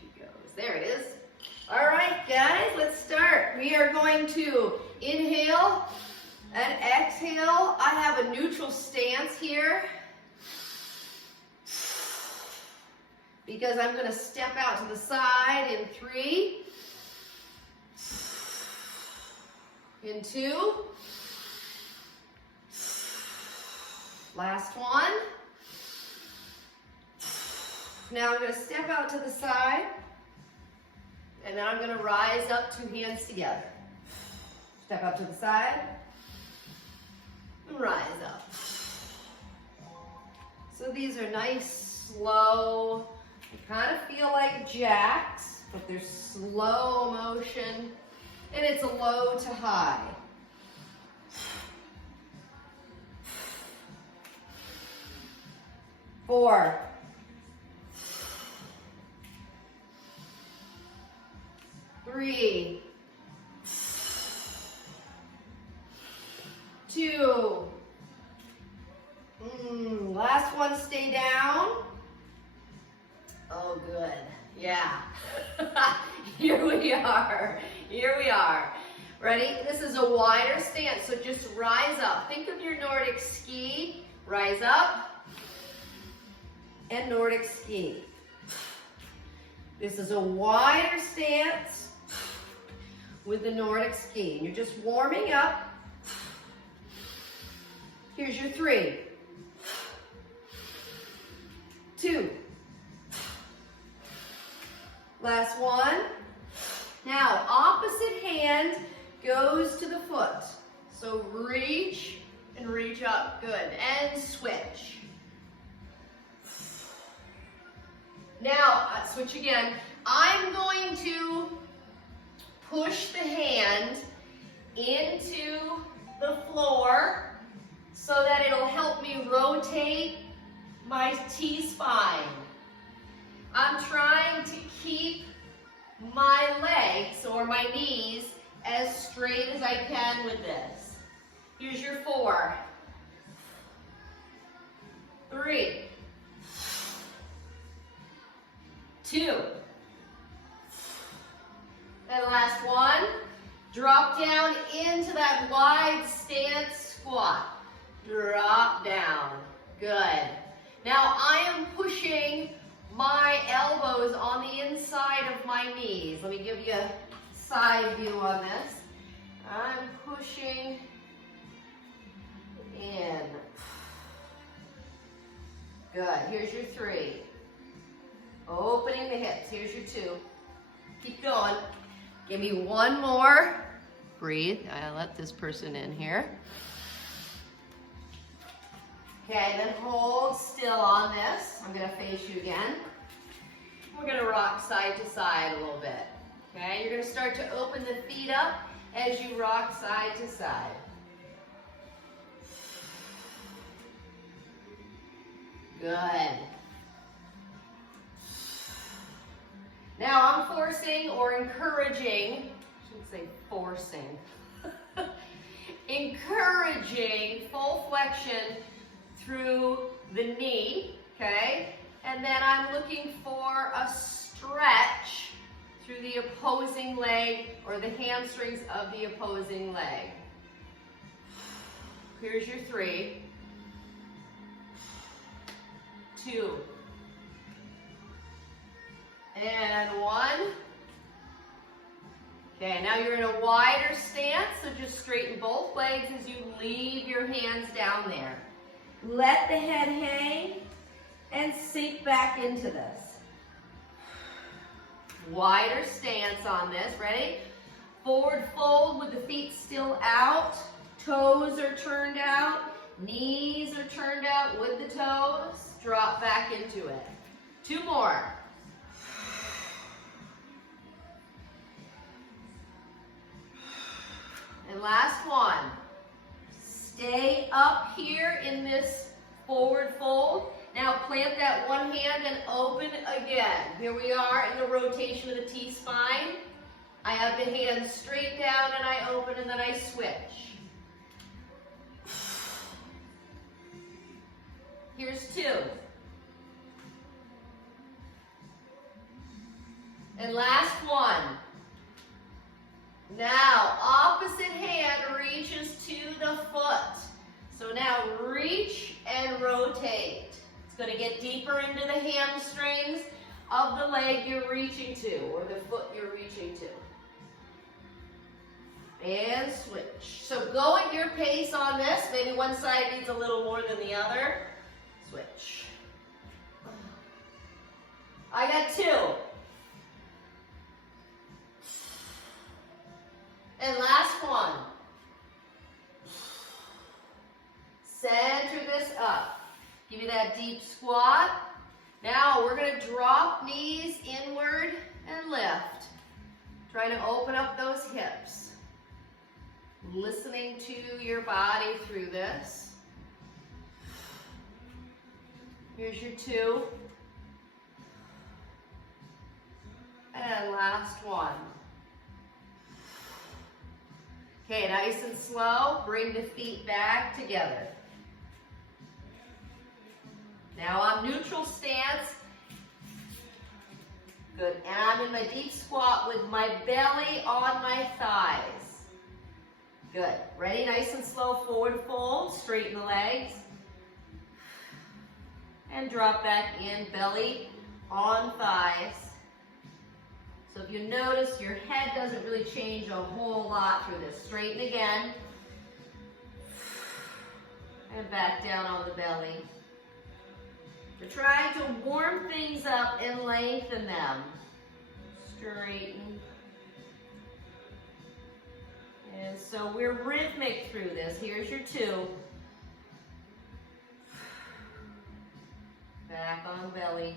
she goes. There it is. All right, guys, let's start. We are going to inhale and exhale. I have a neutral stance here because I'm going to step out to the side in 3, in 2, last one. Now I'm going to step out to the side, and then I'm going to rise up, 2 hands together. Step out to the side, and rise up. So these are nice, slow, you kind of feel like jacks, but they're slow motion, and it's a low to high. Four. 3, 2, last one, stay down. Oh, good, yeah. Here we are, Ready? This is a wider stance, so just rise up. Think of your Nordic Ski, rise up, and Nordic Ski. This is a wider stance with the Nordic Ski. You're just warming up. Here's your 3, 2, last one. Now, opposite hand goes to the foot. So reach and reach up, good, and switch. Now, switch again. I'm going to push the hand into the floor so that it'll help me rotate my T-spine. I'm trying to keep my legs or my knees as straight as I can with this. Here's your 4, 3, 2, and last one. Drop down into that wide stance squat. Drop down, good. Now I am pushing my elbows on the inside of my knees. Let me give you a side view on this. I'm pushing in. Good, here's your 3. Opening the hips, here's your 2. Keep going. Give me one more. Breathe, I'll let this person in here. Okay, then hold still on this. I'm gonna face you again. We're gonna rock side to side a little bit. Okay, you're gonna start to open the feet up as you rock side to side. Good. Now I'm forcing or encouraging, I shouldn't say forcing, encouraging full flexion through the knee, okay? And then I'm looking for a stretch through the opposing leg or the hamstrings of the opposing leg. Here's your 3, 2, and 1. Okay, now you're in a wider stance, so just straighten both legs as you leave your hands down there. Let the head hang and sink back into this. Wider stance on this, ready? Forward fold with the feet still out, toes are turned out, knees are turned out with the toes. Drop back into it. 2 more. And last one. Stay up here in this forward fold. Now plant that one hand and open again. Here we are in the rotation of the T-spine. I have the hand straight down and I open and then I switch. Here's 2. And last one. Now, opposite hand reaches to the foot. So now reach and rotate. It's going to get deeper into the hamstrings of the leg you're reaching to, or the foot you're reaching to. And switch. So go at your pace on this. Maybe one side needs a little more than the other. Switch. I got 2. And last one. Center this up. Give you that deep squat. Now we're going to drop knees inward and lift. Trying to open up those hips. Listening to your body through this. Here's your 2. And last one. Okay, nice and slow. Bring the feet back together. Now I'm neutral stance. Good. And I'm in my deep squat with my belly on my thighs. Good. Ready? Nice and slow. Forward fold. Straighten the legs. And drop back in. Belly on thighs. So if you notice, your head doesn't really change a whole lot through this. Straighten again. And back down on the belly. We're trying to warm things up and lengthen them. Straighten. And so we're rhythmic through this. Here's your 2. Back on belly.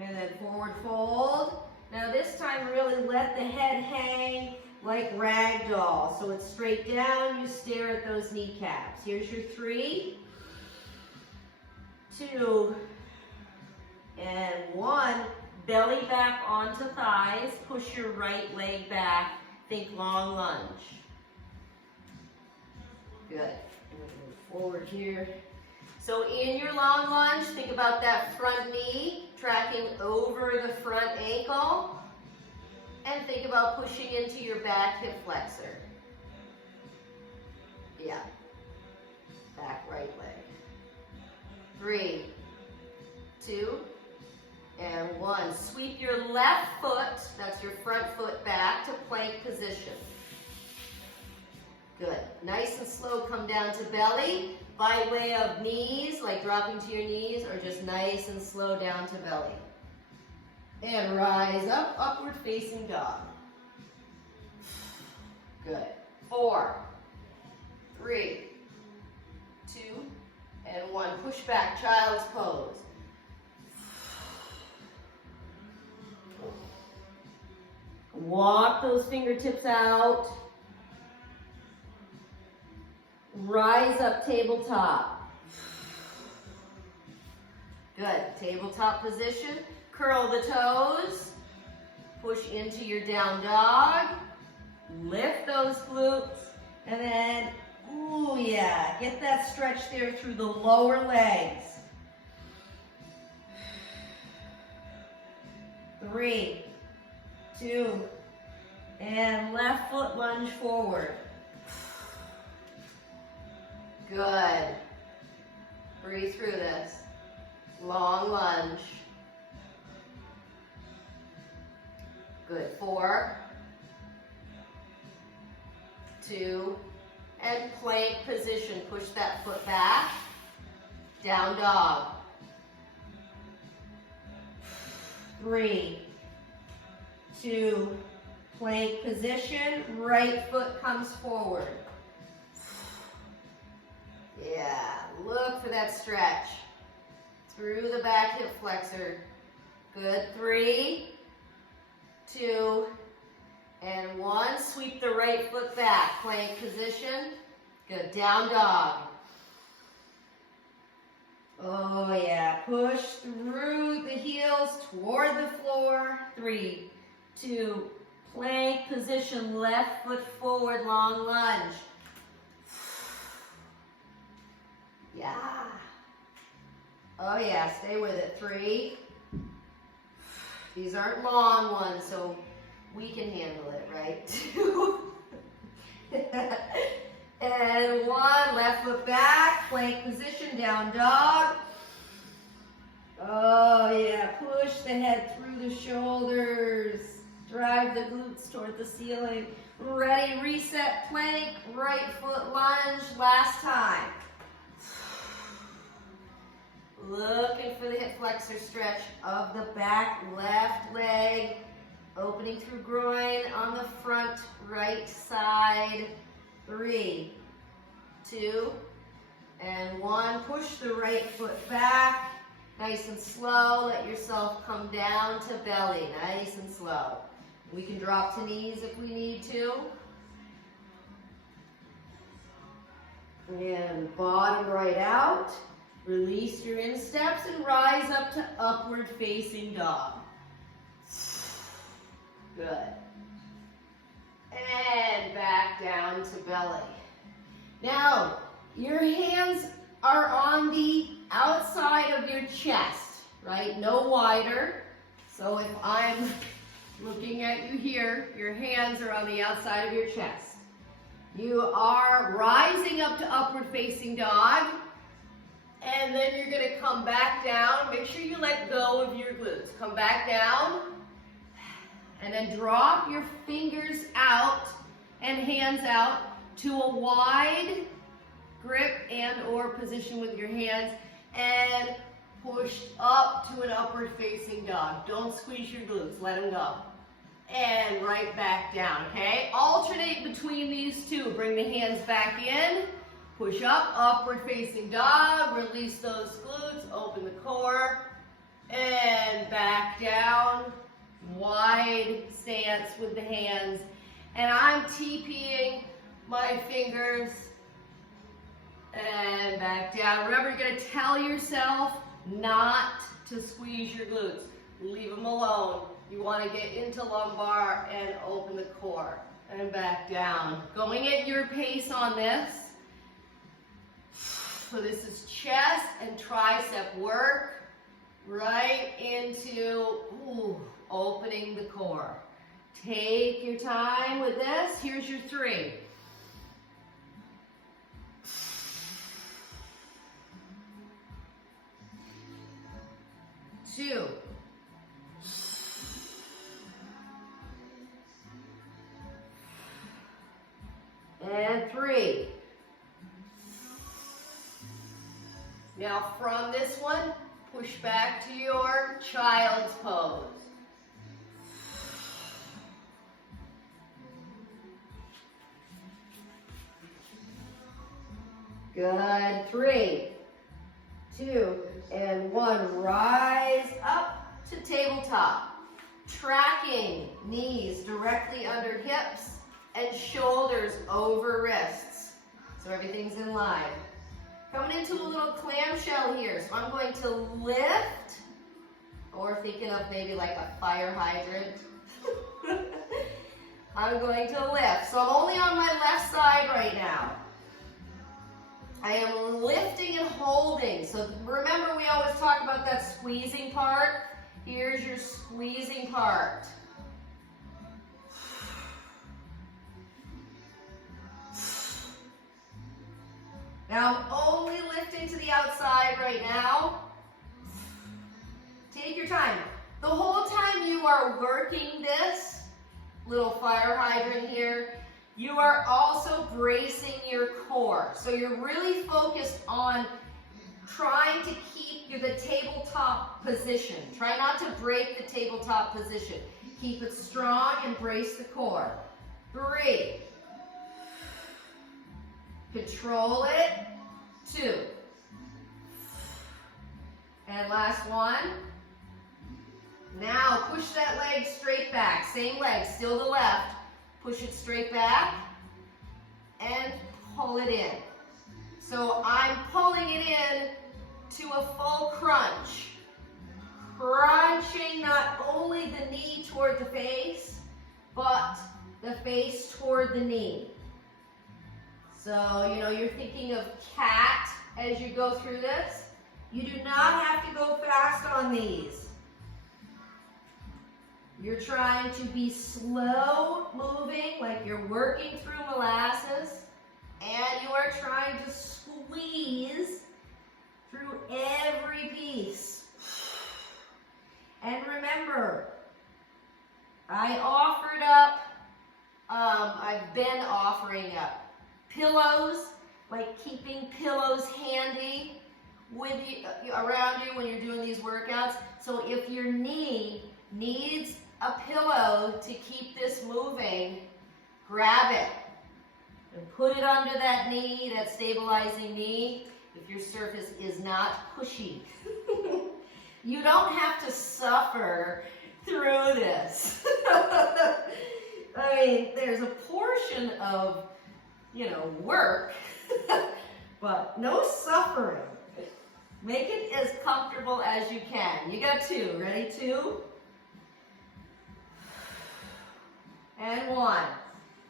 And then forward fold. Now this time really let the head hang like ragdoll. So it's straight down, you stare at those kneecaps. Here's your 3, 2, and 1. Belly back onto thighs. Push your right leg back. Think long lunge. Good. And move forward here. So in your long lunge, think about that front knee tracking over the front ankle. And think about pushing into your back hip flexor. Yeah. Back right leg. 3, 2, and 1. Sweep your left foot, that's your front foot, back to plank position. Good. Nice and slow, come down to belly by way of knees, like dropping to your knees, or just nice and slow down to belly. And rise up, upward facing dog. Good. 4, 3, 2, and 1. Push back, child's pose. Walk those fingertips out. Rise up, tabletop. Good. Tabletop position. Curl the toes. Push into your down dog. Lift those glutes. And then, ooh yeah, get that stretch there through the lower legs. 3, 2, and left foot lunge forward. Good. Breathe through this. Long lunge. Good. 4, 2, and plank position. Push that foot back. Down dog. 3, 2, plank position. Right foot comes forward. Yeah, look for that stretch through the back hip flexor. Good. 3, 2, and 1. Sweep the right foot back. Plank position. Good. Down dog. Oh yeah, push through the heels toward the floor. 3, 2, plank position. Left foot forward, long lunge. Yeah. Oh yeah, stay with it. 3, These aren't long ones, so we can handle it, right? 2. And 1, left foot back, plank position, down dog. Oh yeah, push the head through the shoulders. Drive the glutes toward the ceiling. Ready, reset, plank, right foot lunge, last time. Looking for the hip flexor stretch of the back left leg. Opening through groin on the front right side. 3, 2, and 1. Push the right foot back. Nice and slow. Let yourself come down to belly. Nice and slow. We can drop to knees if we need to. And bottom right out. Release your insteps and rise up to upward facing dog. Good. And back down to belly. Now, your hands are on the outside of your chest, right? No wider. So if I'm looking at you here, your hands are on the outside of your chest. You are rising up to upward facing dog, and then you're going to come back down. Make sure you let go of your glutes. Come back down, and then drop your fingers out and hands out to a wide grip and or position with your hands, and push up to an upward facing dog. Don't squeeze your glutes, let them go. And right back down, okay? Alternate between these two. Bring the hands back in, push up, upward facing dog, release those glutes, open the core, and back down. Wide stance with the hands. And I'm TPing my fingers and back down. Remember, you're going to tell yourself not to squeeze your glutes. Leave them alone. You want to get into lumbar and open the core. And back down. Going at your pace on this. So this is chest and tricep work. Right into opening the core. Take your time with this. Here's your 3. 2. And 3. Now from this one, push back to your child's pose. Good. 3, 2, and 1. Rise up to tabletop. Tracking knees directly under hips and shoulders over wrists. So everything's in line. Coming into a little clamshell here. So I'm going to lift, or thinking of maybe like a fire hydrant. I'm going to lift. So I'm only on my left side right now. I am lifting and holding. So remember, we always talk about that squeezing part. Here's your squeezing part. Now I'm only lifting to the outside right now. Take your time. The whole time you are working this little fire hydrant here, you are also bracing your core. So you're really focused on trying to keep the tabletop position. Try not to break the tabletop position. Keep it strong and brace the core. 3. Control it. 2. And last one. Now push that leg straight back. Same leg, still the left. Push it straight back and pull it in. So I'm pulling it in to a full crunch. Crunching not only the knee toward the face, but the face toward the knee. So, you're thinking of cat as you go through this. You do not have to go fast on these. You're trying to be slow moving, like you're working through molasses, and you are trying to squeeze through every piece. And remember, I offered up, I've been offering up pillows, like keeping pillows handy with you, around you when you're doing these workouts. So if your knee needs a pillow to keep this moving, grab it and put it under that knee, that stabilizing knee, if your surface is not pushy. You don't have to suffer through this. I mean, there's a portion of, work, but no suffering. Make it as comfortable as you can. You got 2. Ready? 2. And 1.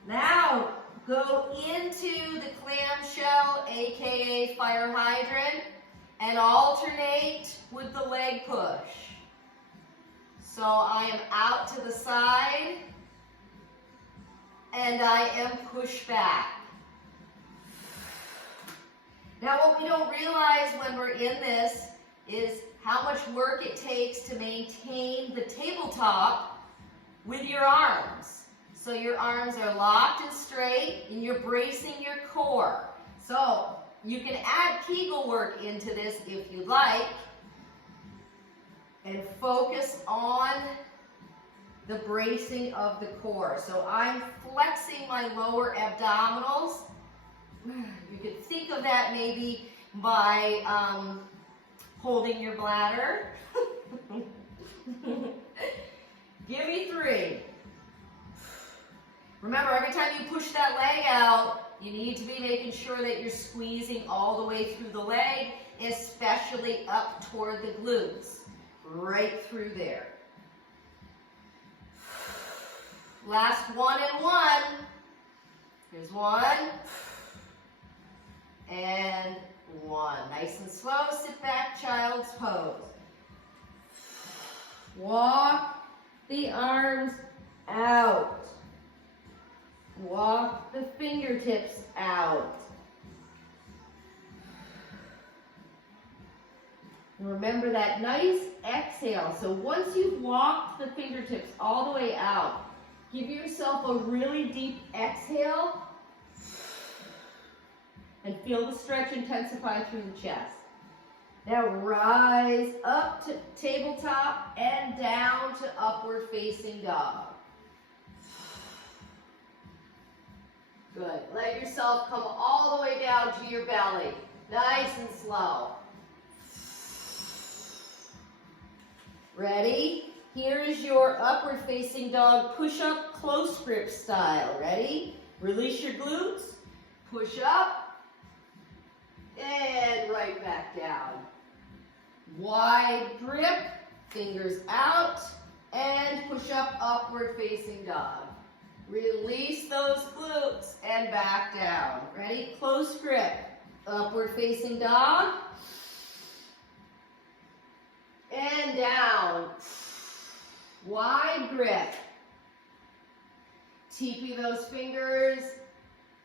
Now, go into the clamshell, aka fire hydrant, and alternate with the leg push. So I am out to the side, and I am pushed back. Now what we don't realize when we're in this is how much work it takes to maintain the tabletop with your arms. So your arms are locked and straight, and you're bracing your core. So you can add Kegel work into this if you like, and focus on the bracing of the core. So I'm flexing my lower abdominals. You could think of that maybe by holding your bladder. Give me 3. Remember, every time you push that leg out, you need to be making sure that you're squeezing all the way through the leg, especially up toward the glutes. Right through there. Last 1 and 1. Here's 1. And 1. Nice and slow, sit back, child's pose. Walk the arms out. Walk the fingertips out. Remember that nice exhale. So once you've walked the fingertips all the way out, give yourself a really deep exhale and feel the stretch intensify through the chest. Now rise up to tabletop and down to upward facing dog. Good. Let yourself come all the way down to your belly. Nice and slow. Ready? Here is your upward facing dog push-up close grip style. Ready? Release your glutes. Push up. And right back down. Wide grip. Fingers out. And push up upward facing dog. Release those glutes and back down. Ready? Close grip. Upward facing dog. And down. Wide grip. TP those fingers.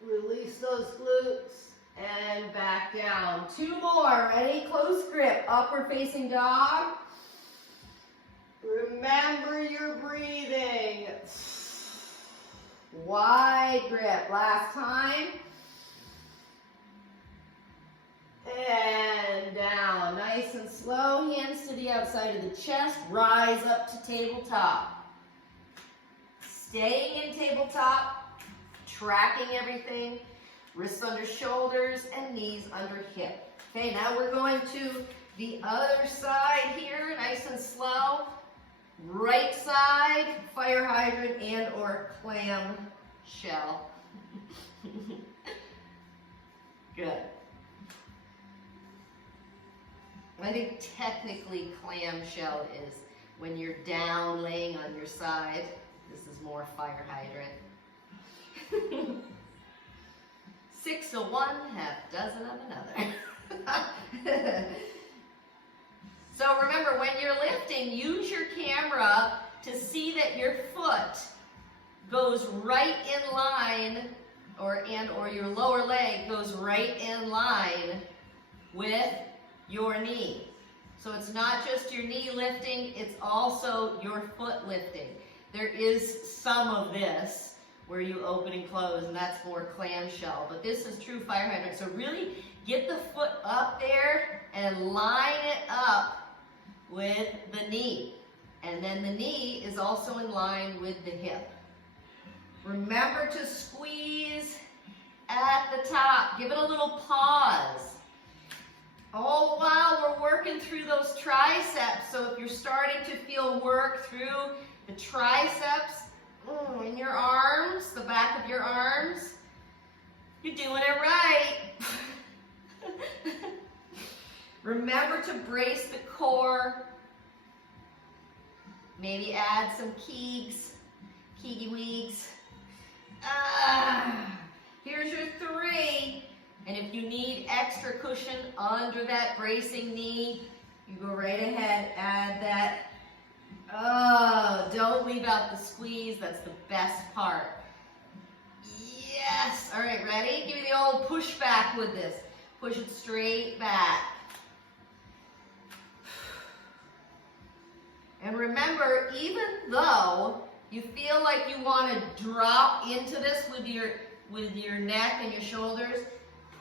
Release those glutes and back down. 2 more. Ready? Close grip. Upward facing dog. Remember your breathing. Wide grip. Last time. And down. Nice and slow. Hands to the outside of the chest. Rise up to tabletop. Staying in tabletop. Tracking everything. Wrists under shoulders and knees under hip. Okay, now we're going to the other side here. Nice and slow. Right side, fire hydrant and or clam shell. Good. I think technically clam shell is when you're down laying on your side. This is more fire hydrant. 6 of one, half dozen of another. So remember, when you're lifting, use your camera to see that your foot goes right in line, or your lower leg goes right in line with your knee. So it's not just your knee lifting, it's also your foot lifting. There is some of this where you open and close, and that's more clamshell, but this is true fire hydrant. So really get the foot up there and line it up with the knee. And then the knee is also in line with the hip. Remember to squeeze at the top. Give it a little pause. All while we're working through those triceps. So if you're starting to feel work through the triceps in your arms, the back of your arms, you're doing it right. Remember to brace the core. Maybe add some keegi-weegs. Here's your 3. And if you need extra cushion under that bracing knee, you go right ahead, add that. Oh, don't leave out the squeeze. That's the best part. Yes. All right, ready? Give me the old push back with this. Push it straight back. And remember, even though you feel like you want to drop into this with your neck and your shoulders,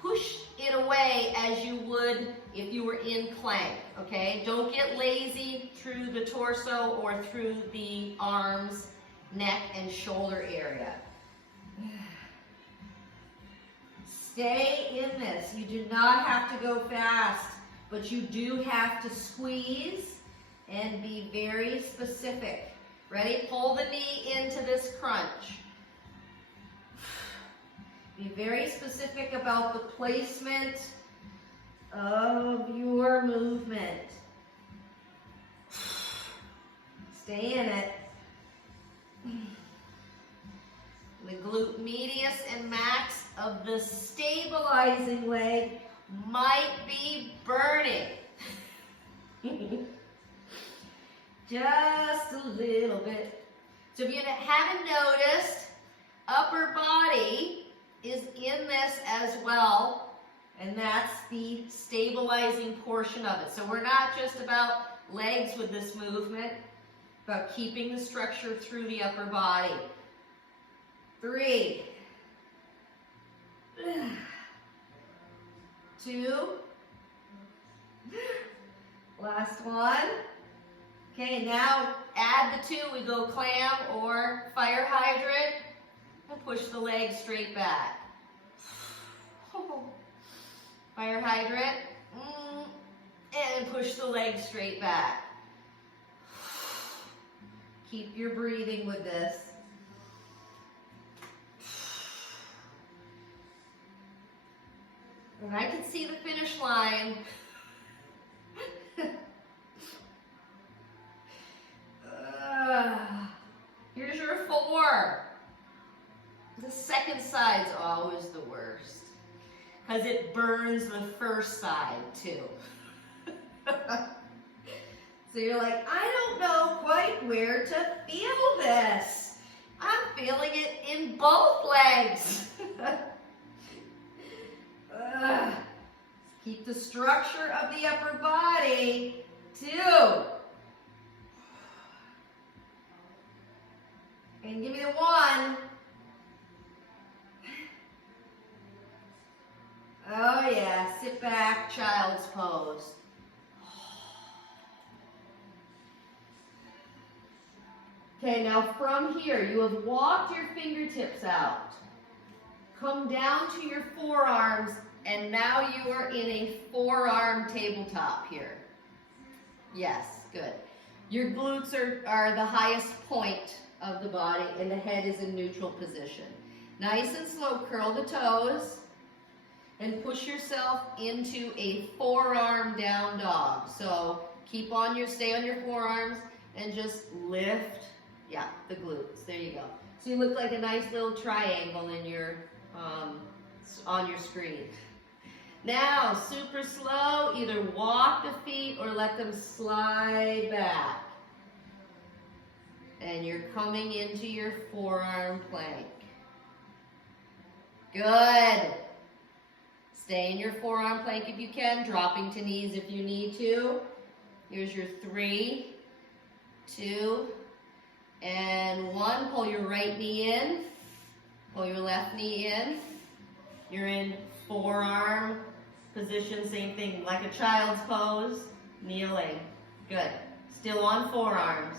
push it away as you would if you were in plank, okay? Don't get lazy through the torso or through the arms, neck, and shoulder area. Stay in this. You do not have to go fast, but you do have to squeeze and be very specific. Ready? Pull the knee into this crunch. Be very specific about the placement of your movement. Stay in it. The glute medius and max of the stabilizing leg might be burning. Just a little bit. So if you haven't noticed, upper body is in this as well, and that's the stabilizing portion of it. So we're not just about legs with this movement, about keeping the structure through the upper body. 3, 2, last one. Okay, now add the 2. We go clam or fire hydrant and push the legs straight back. Fire hydrant and push the legs straight back. Keep your breathing with this. And I can see the finish line. Here's your 4. The second side's always the worst, because it burns the first side too. So you're like, I don't know quite where to feel this. I'm feeling it in both legs. Keep the structure of the upper body. 2. And give me the 1. Oh yeah, sit back, child's pose. Okay, now from here, you have walked your fingertips out. Come down to your forearms, and now you are in a forearm tabletop here. Yes, good. Your glutes are the highest point of the body, and the head is in neutral position. Nice and slow, curl the toes, and push yourself into a forearm down dog. So stay on your forearms, and just lift, the glutes. There you go. So you look like a nice little triangle in your, on your screen. Now, super slow, either walk the feet or let them slide back. And you're coming into your forearm plank. Good. Stay in your forearm plank if you can, dropping to knees if you need to. Here's your 3, 2, and 1. Pull your right knee in. Pull your left knee in. You're in forearm position, same thing, like a child's pose, kneeling. Good. Still on forearms.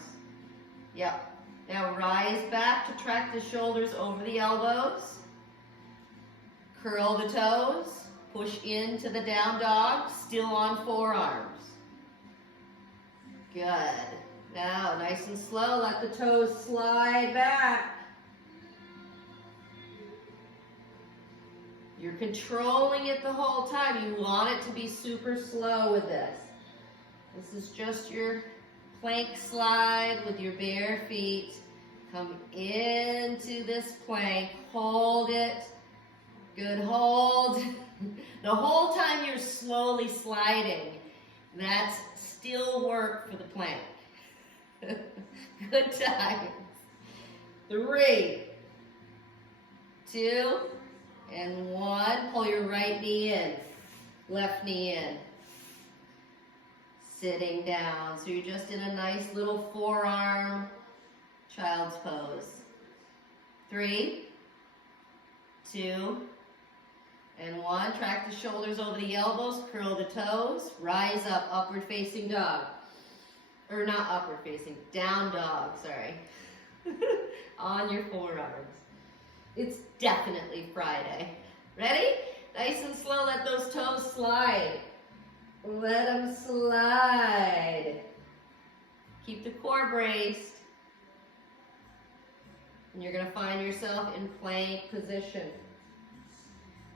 Yep. Now rise back to track the shoulders over the elbows. Curl the toes. Push into the down dog, still on forearms. Good. Now, nice and slow, let the toes slide back. You're controlling it the whole time. You want it to be super slow with this. This is just your plank slide with your bare feet. Come into this plank, hold it. Good hold. The whole time you're slowly sliding, that's still work for the plank. Good times. 3, 2, and 1. Pull your right knee in, left knee in. Sitting down. So you're just in a nice little forearm child's pose. 3, 2, and 1. Track the shoulders over the elbows, curl the toes, rise up, upward facing dog. Or not upward facing, down dog, sorry. On your forearms. It's definitely Friday. Ready? Nice and slow, let those toes slide. Let them slide. Keep the core braced. And you're gonna find yourself in plank position.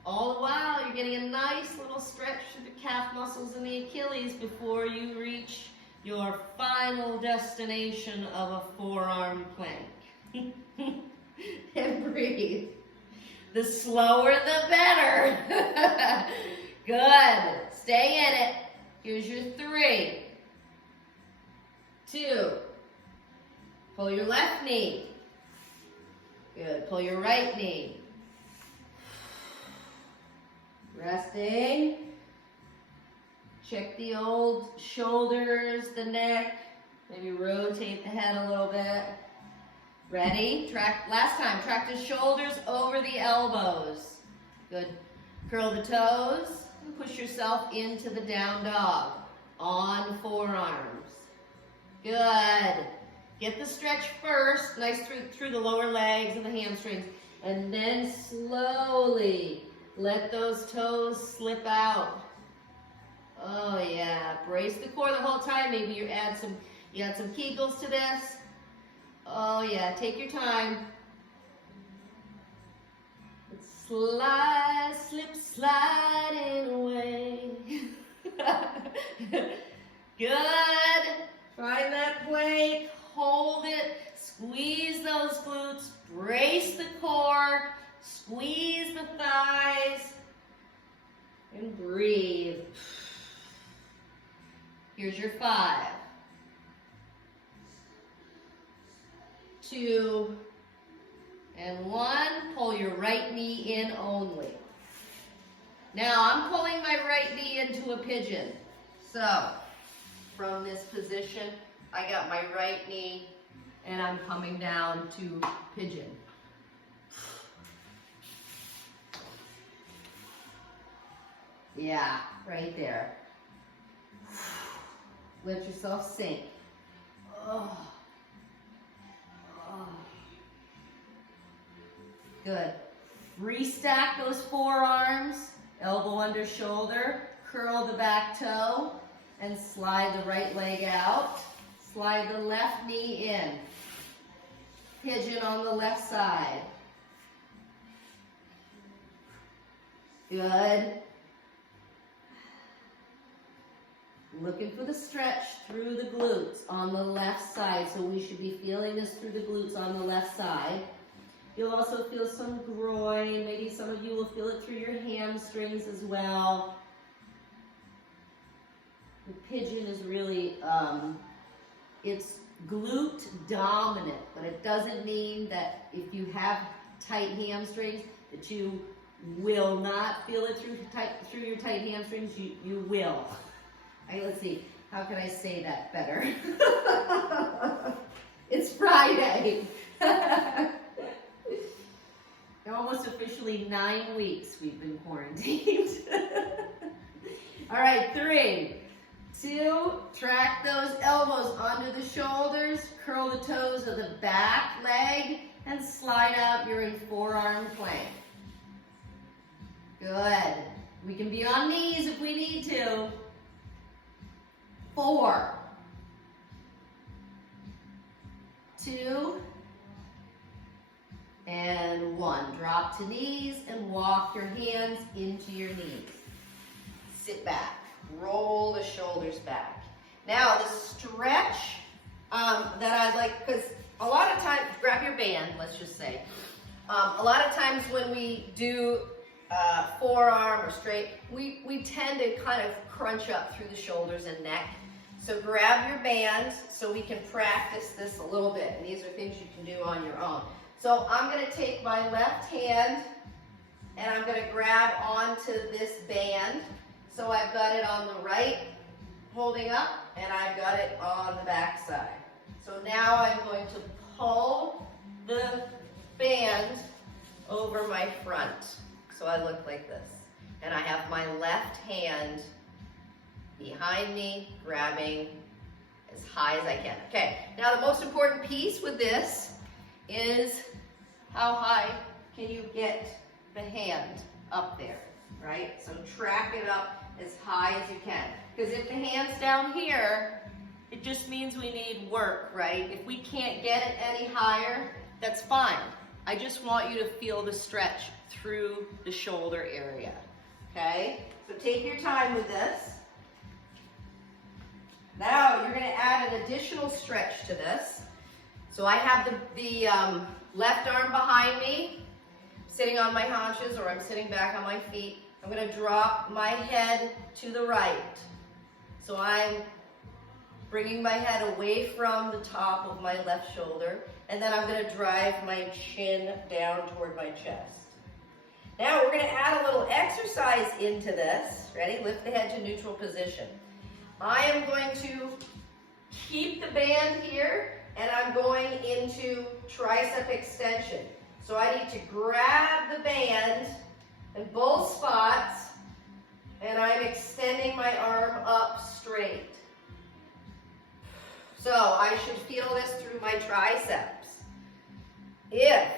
All the while, you're getting a nice little stretch through the calf muscles and the Achilles before you reach your final destination of a forearm plank. And breathe. The slower, the better. Good. Stay in it. Here's your 3, 2. Pull your left knee. Good. Pull your right knee. Resting. Check the old shoulders, the neck. Maybe rotate the head a little bit. Ready? Last time, track the shoulders over the elbows. Good. Curl the toes and push yourself into the down dog on forearms. Good. Get the stretch first, nice through the lower legs and the hamstrings, and then slowly let those toes slip out. Oh yeah, brace the core the whole time. Maybe you add some Kegels to this. Oh yeah, take your time. Slide, slip, sliding away. Good. Find that plank, hold it, squeeze those glutes, brace the core, squeeze the thighs, and breathe. Here's your 5, 2, and 1. Pull your right knee in only. Now I'm pulling my right knee into a pigeon. So from this position, I got my right knee and I'm coming down to pigeon. Yeah, right there. Let yourself sink. Oh. Oh. Good. Restack those forearms, elbow under shoulder, curl the back toe, and slide the right leg out. Slide the left knee in. Pigeon on the left side. Good. Looking for the stretch through the glutes on the left side. So we should be feeling this through the glutes on the left side. You'll also feel some groin. Maybe some of you will feel it through your hamstrings as well. The pigeon is really, it's glute dominant, but it doesn't mean that if you have tight hamstrings that you will not feel it through your tight hamstrings. You will. All right, let's see. How can I say that better? It's Friday. Almost officially 9 weeks we've been quarantined. All right, 3, 2, track those elbows onto the shoulders, curl the toes of the back leg, and slide out. You're in forearm plank. Good. We can be on knees if we need to. 4, 2, and 1. Drop to knees and walk your hands into your knees. Sit back. Roll the shoulders back. Now the stretch that I like, because a lot of times, grab your band, let's just say. A lot of times when we do forearm or straight, we tend to kind of crunch up through the shoulders and neck. So grab your band so we can practice this a little bit. And these are things you can do on your own. So I'm going to take my left hand and I'm going to grab onto this band. So I've got it on the right, holding up, and I've got it on the back side. So now I'm going to pull the band over my front. So I look like this. And I have my left hand behind me, grabbing as high as I can. Okay, now the most important piece with this is how high can you get the hand up there, right? So track it up as high as you can. Because if the hand's down here, it just means we need work, right? If we can't get it any higher, that's fine. I just want you to feel the stretch through the shoulder area, okay? So take your time with this. Now you're gonna add an additional stretch to this. So I have the left arm behind me, sitting on my haunches, or I'm sitting back on my feet. I'm going to drop my head to the right. So I'm bringing my head away from the top of my left shoulder, and then I'm going to drive my chin down toward my chest. Now we're going to add a little exercise into this. Ready? Lift the head to neutral position. I am going to keep the band here, and I'm going into tricep extension. So I need to grab the band in both spots, and I'm extending my arm up straight. So I should feel this through my triceps. If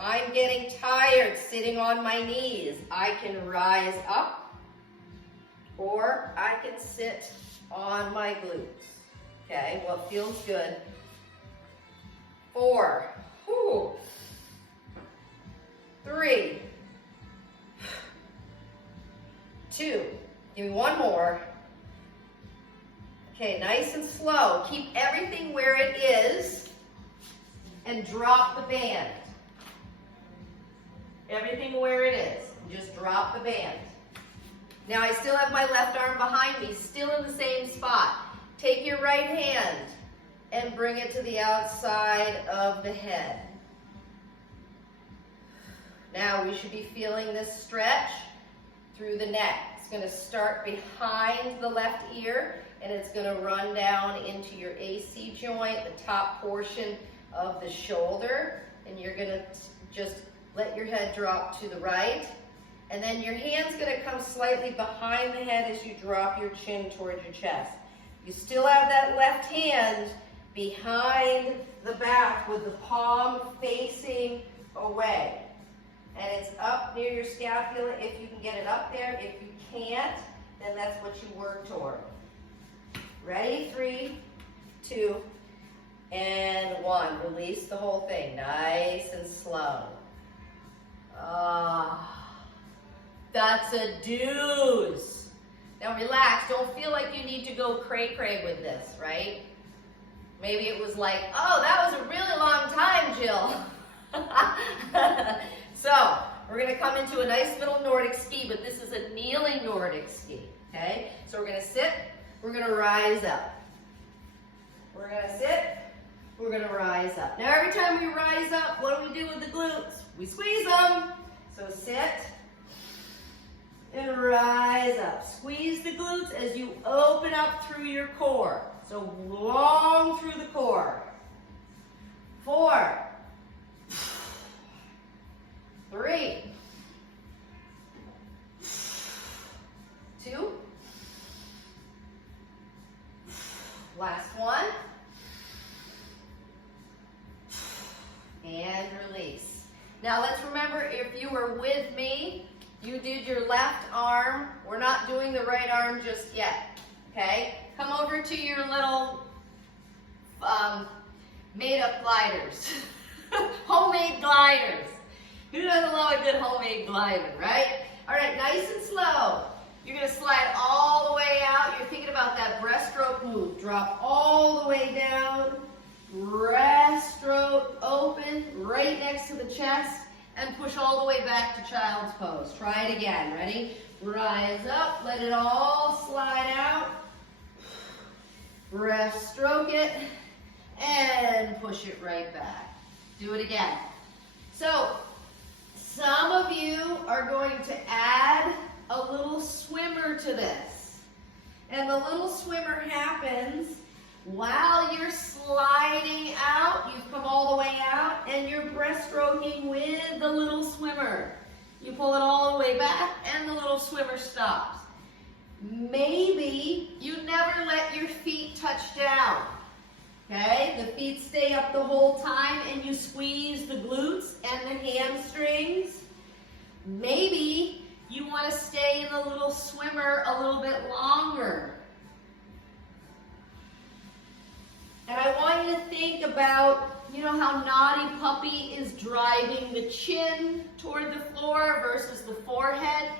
I'm getting tired sitting on my knees, I can rise up, or I can sit on my glutes. Okay, what feels good? 4, 3, 2, give me one more. Okay, nice and slow. Keep everything where it is and drop the band. Everything where it is. Just drop the band. Now I still have my left arm behind me, still in the same spot. Take your right hand and bring it to the outside of the head. Now we should be feeling this stretch through the neck. It's going to start behind the left ear, and it's going to run down into your AC joint, the top portion of the shoulder, and you're going to just let your head drop to the right, and then your hand's going to come slightly behind the head as you drop your chin towards your chest. You still have that left hand behind the back with the palm facing away. And it's up near your scapula if you can get it up there. If you can't, then that's what you work toward. Ready? 3, 2, and 1. Release the whole thing. Nice and slow. That's a deuce. Now relax. Don't feel like you need to go cray-cray with this, right? Maybe it was like, oh, that was a really long time, Jill. So, we're going to come into a nice little Nordic ski, but this is a kneeling Nordic ski, okay? So we're going to sit, we're going to rise up. We're going to sit, we're gonna rise up. Now every time we rise up, what do we do with the glutes? We squeeze them. So sit and rise up. Squeeze the glutes as you open up through your core. So long through the core. 4, 3, 2, last one, and release. Now let's remember, if you were with me, you did your left arm. We're not doing the right arm just yet, okay? Come over to your little made-up gliders, homemade gliders. Who doesn't love a good homemade glider, right? All right, nice and slow. You're gonna slide all the way out. You're thinking about that breaststroke move. Drop all the way down, breaststroke open, right next to the chest, and push all the way back to child's pose. Try it again, ready? Rise up, let it all slide out. Breaststroke it, and push it right back. Do it again. So, some of you are going to add a little swimmer to this. And the little swimmer happens while you're sliding out. You've come all the way out and you're breaststroking with the little swimmer. You pull it all the way back and the little swimmer stops. Maybe you never let your feet touch down. Okay, the feet stay up the whole time and you squeeze the glutes and the hamstrings. Maybe you want to stay in the little swimmer a little bit longer. And I want you to think about, you know how Naughty Puppy is driving the chin toward the floor versus the forehead?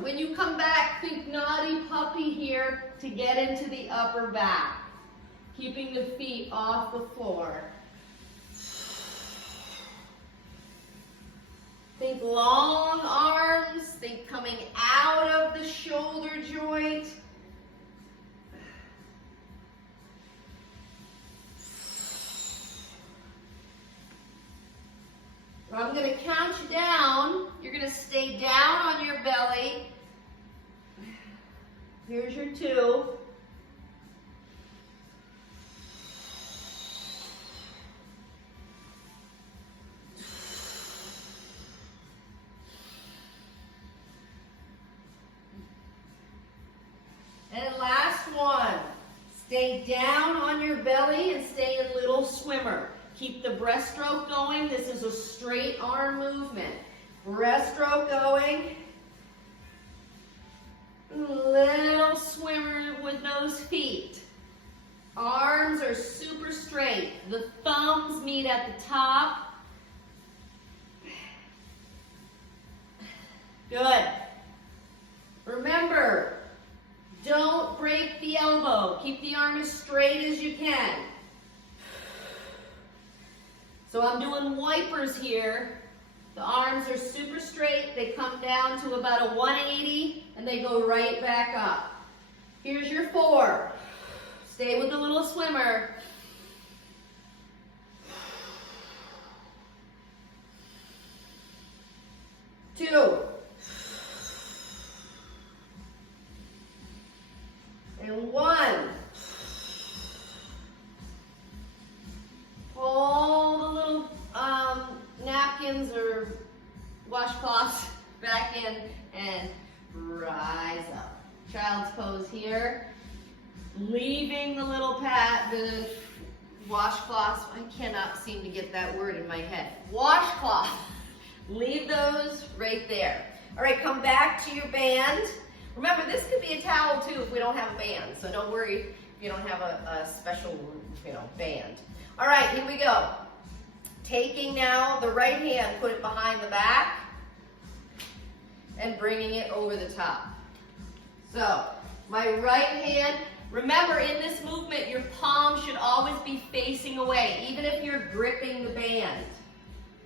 When you come back, think Naughty Puppy here to get into the upper back. Keeping the feet off the floor. Think long arms, think coming out of the shoulder joint. I'm going to count you down. You're going to stay down on your belly. Here's your 2. And last one, stay down on your belly and stay in little swimmer. Keep the breaststroke going. This is a straight arm movement. Breaststroke going. Little swimmer with those feet. Arms are super straight. The thumbs meet at the top. Good. Remember, don't break the elbow. Keep the arm as straight as you can. So I'm doing wipers here. The arms are super straight. They come down to about a 180 and they go right back up. Here's your 4. Stay with the little swimmer. 2. And 1. Pull the little napkins or washcloths back in and rise up. Child's pose here. Leaving the little pad, the washcloths. I cannot seem to get that word in my head. Washcloth. Leave those right there. All right, come back to your band. Remember, this could be a towel too if we don't have a band, so don't worry if you don't have a special, band. All right, here we go. Taking now the right hand, put it behind the back, and bringing it over the top. So, my right hand, remember in this movement, your palm should always be facing away, even if you're gripping the band.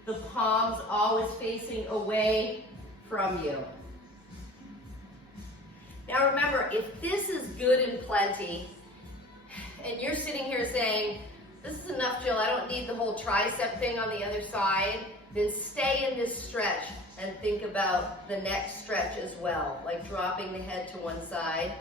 The palm's always facing away from you. Now remember, if this is good and plenty, and you're sitting here saying, This is enough, Jill. I don't need the whole tricep thing on the other side. Then stay in this stretch and think about the next stretch as well, like dropping the head to one side.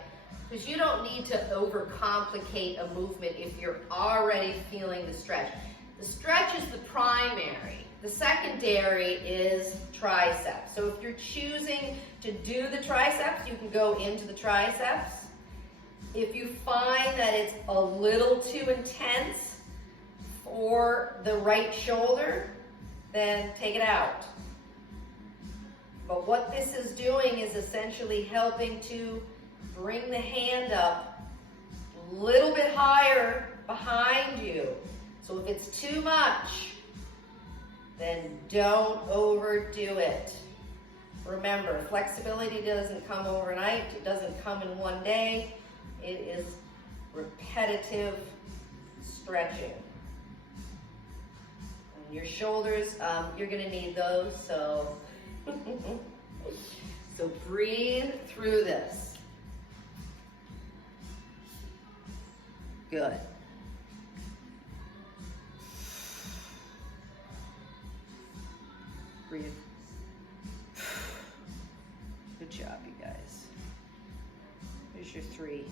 Because you don't need to overcomplicate a movement if you're already feeling the stretch. The stretch is the primary. The secondary is triceps. So if you're choosing to do the triceps, you can go into the triceps. If you find that it's a little too intense for the right shoulder, then take it out. But what this is doing is essentially helping to bring the hand up a little bit higher behind you. So if it's too much, then don't overdo it. Remember, flexibility doesn't come overnight. It doesn't come in one day. It is repetitive stretching. And your shoulders, you're gonna need those, so so breathe through this. Good. Breathe. Good job, you guys. Here's your 3,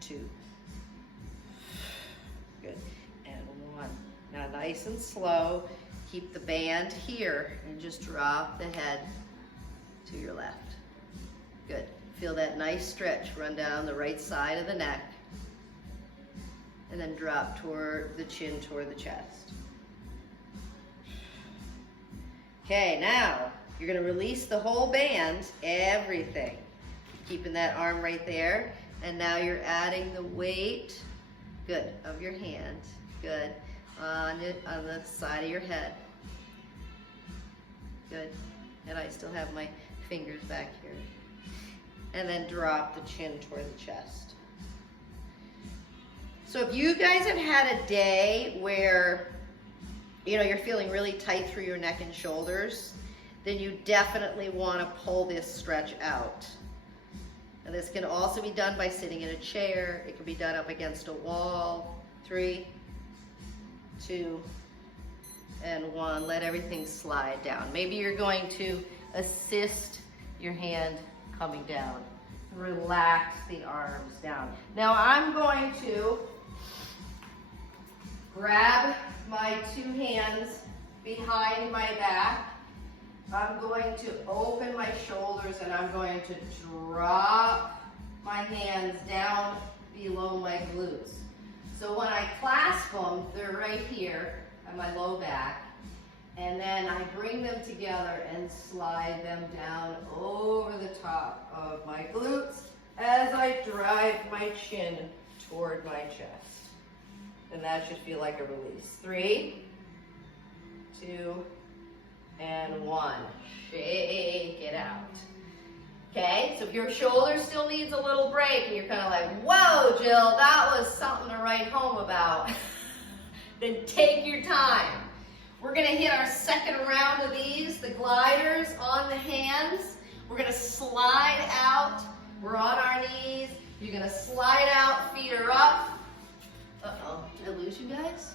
2. Good. And 1. Now nice and slow. Keep the band here and just drop the head to your left. Good. Feel that nice stretch run down the right side of the neck. And then drop toward the chin, toward the chest. Okay, now you're gonna release the whole band, everything. Keeping that arm right there. And now you're adding the weight, good, of your hand, good, on the side of your head. Good, and I still have my fingers back here. And then drop the chin toward the chest. So if you guys have had a day where, you know, you're feeling really tight through your neck and shoulders, then you definitely want to pull this stretch out. And this can also be done by sitting in a chair. It can be done up against a wall. 3, 2, and 1. Let everything slide down. Maybe you're going to assist your hand coming down. Relax the arms down. Now I'm going to grab my 2 hands behind my back. I'm going to open my shoulders and I'm going to drop my hands down below my glutes. So when I clasp them, they're right here on my low back. And then I bring them together and slide them down over the top of my glutes as I drive my chin toward my chest. And that should feel like a release. 3, 2, and 1. Shake it out. Okay, so if your shoulder still needs a little break and you're kind of like, whoa, Jill, that was something to write home about, then take your time. We're gonna hit our second round of these, the gliders on the hands. We're gonna slide out. We're on our knees. You're gonna slide out, feet are up. Uh-oh, did I lose you guys?